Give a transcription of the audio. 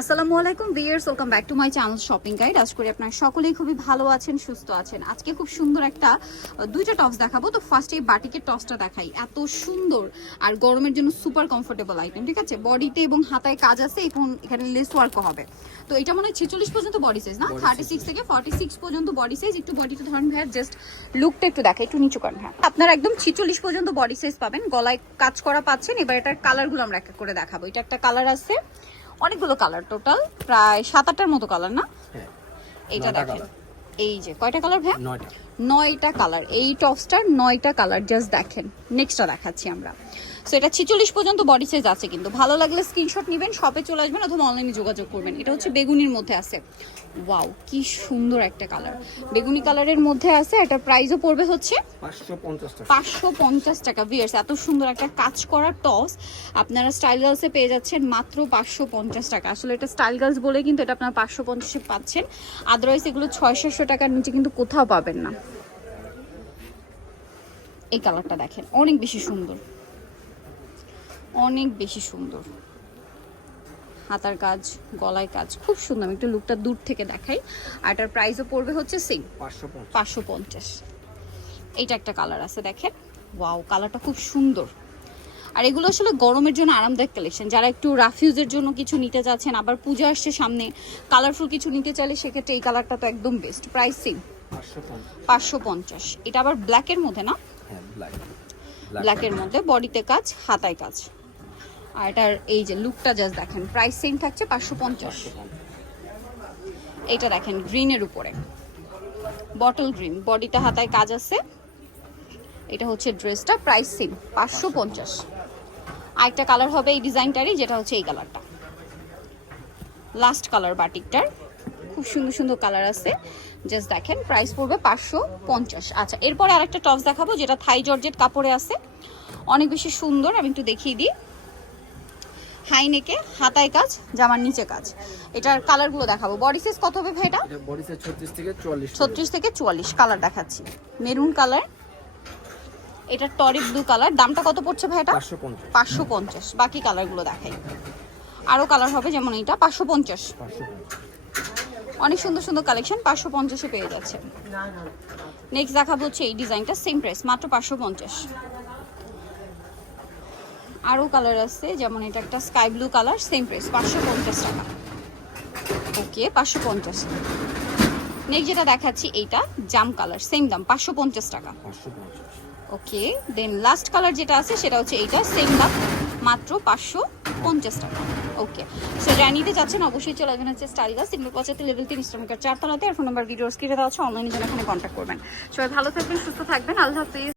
আসসালামু আলাইকুম viewers welcome back to my channel shopping guide. আজ করি আপনারা সকলেই খুবই ভালো আছেন সুস্থ আছেন। আজকে খুব সুন্দর একটা দুইটা টপস দেখাবো। তো ফার্স্টে এই বাটিকের টপসটা দেখাই। এত সুন্দর আর গরমের জন্য সুপার কমফোর্টেবল আইটেম ঠিক আছে? বডিতে এবং হাতায় কাজ আছে এবং এখানে লেস ওয়ার্কও হবে। তো এটা মনে হয় ছেচল্লিশ পর্যন্ত বডি সাইজ না? থার্টি সিক্স থেকে ফর্টি সিক্স পর্যন্ত বডি সাইজ একটু বডিতে ধরেন ভাইয়ার জাস্ট লুকটা একটু দেখা একটু নিচু করেন হ্যাঁ আপনারা একদম ছেচল্লিশ পর্যন্ত বডি সাইজ পাবেন। গলায় কাজ করা পাচ্ছেন। এবার এটার কালারগুলো আমরা এক করে দেখাবো। এটা একটা কালার আছে অনেকগুলো কালার টোটাল প্রায় সাত আটটার মতো কালার না? হ্যাঁ এইটা দেখেন। এই যে কয়টা কালার ভাই নয়টা। নয়টা কালার এই টপসটার নয়টা কালার জাস্ট দেখেন। নেক্সটটা দেখাচ্ছি আমরা। সো এটা ছেচল্লিশ পর্যন্ত বডি সাইজ আছে কিন্তু। ভালো লাগলে স্ক্রিনশট নেবেন শপে চলে আসবেন অথবা অনলাইনে যোগাযোগ করবেন। এটা হচ্ছে বেগুনির মধ্যে আছে। ওয়াও কি সুন্দর একটা কালার বেগুনি কালারের মধ্যে আছে এটা প্রাইসও পড়বে হচ্ছে পাঁচশো পঞ্চাশ টাকা। পাঁচশো পঞ্চাশ টাকা। ভিয়ার্স এত সুন্দর একটা কাজ করা টস আপনারা স্টাইল গার্লসে পেয়ে যাচ্ছেন মাত্র পাঁচশো পঞ্চাশ টাকা। আসলে এটা স্টাইল গার্লস বলে কিন্তু এটা আপনারা পাঁচশো পঞ্চাশে পাচ্ছেন। আদারওয়াইজ এগুলো ছয় সাতশো টাকার নিচে কিন্তু কোথাও পাবেন না। এই কালারটা দেখেন অনেক বেশি সুন্দর। অনেক বেশি সুন্দর। হাতার কাজ গলায় কাজ খুব সুন্দর। আমি একটু লুকটা দূর থেকে দেখাই। আর এটার প্রাইসও পড়বে হচ্ছে সেম পাঁচশো পঞ্চাশ। এইটা একটা কালার আছে দেখেন। ওয়াও কালারটা খুব সুন্দর। আর এগুলো আসলে গরমের জন্য আরামদায়ক কালেকশন যারা একটু রাফিউজের জন্য কিছু নিতে চাচ্ছেন আবার পূজা আসছে সামনে কালারফুল কিছু নিতে চাইলে সেক্ষেত্রে এই কালারটা তো একদম বেস্ট প্রাইস সেম পাঁচশো পঞ্চাশ। এটা আবার ব্ল্যাকের মধ্যে না? ব্ল্যাকের মধ্যে বডিতে কাজ হাতায় কাজ। আর এটার এই যে লুকটা জাস্ট দেখেন প্রাইস সেম থাকছে পাঁচশো পঞ্চাশ। এইটা দেখেন গ্রিনের উপরে। বটল গ্রিন বডিতে হাতায় কাজ আছে। এটা হচ্ছে ড্রেসটা প্রাইস সেম পাঁচশো পঞ্চাশ। আরেকটা কালার হবে এই ডিজাইনটারই যেটা হচ্ছে এই কালারটা লাস্ট কালার বাটিকটার খুব সুন্দর সুন্দর কালার আছে। জাস্ট দেখেন প্রাইস পড়বে পাঁচশো পঞ্চাশ। আচ্ছা এরপরে আরেকটা টপস দেখাবো, যেটা থাই জর্জেট কাপড়ে আছে। অনেক বেশি সুন্দর, আমি একটু দেখিয়ে দিই। হাই নেকে হাতায় কাজ জামার নিচে কাজ। এটার কালারগুলো দেখাবো। বডি সাইজ কত হবে ভাই এটা? এটা বডি সাইজ ছত্রিশ থেকে চুয়াল্লিশ ছত্রিশ থেকে চুয়াল্লিশ কালার দেখাচ্ছি। মেরুন কালার এটা টরি ব্লু কালার দামটা কত পড়ছে ভাই এটা? পাঁচশো পঞ্চাশ। পাঁচশো পঞ্চাশ। বাকি কালারগুলো দেখাই। আরও কালার হবে যেমন পাঁচশো পঞ্চাশ। অনেক সুন্দর সুন্দর কালেকশন পাঁচশো পঞ্চাশে পেয়ে যাচ্ছে নেক্সট দেখাবো হচ্ছে এই ডিজাইনটা সেম প্রাইস মাত্র পাঁচশো পঞ্চাশ। আরও কালার আছে যেমন এটা একটা sky blue colour same price পাঁচশো পঞ্চাশ টাকা। ওকে পাঁচশো পঞ্চাশ। নেক্সট যেটা দেখাচ্ছি এইটা জাম কালার সেম দাম পাঁচশো পঞ্চাশ টাকা। ওকে দেন লাস্ট কালার যেটা আছে সেটা হচ্ছে এইটা সেম দাম মাত্র পাঁচশো পঞ্চাশ টাকা। ওকে সো যারা নিতে চাচ্ছেন অবশ্যই চলে আসবেন হচ্ছে স্টাইলাস সিম্পল পঁচাত্তর লেভেল তিন শ্রমিকের চারতলাতে। আর ফোন নাম্বার ভিডিও স্ক্রিনে দেওয়া আছে অনলাইনে জন্য এখানে কন্ট্যাক্ট করবেন। সবাই ভালো থাকবেন সুস্থ থাকবেন আল্লাহ হাফিজ।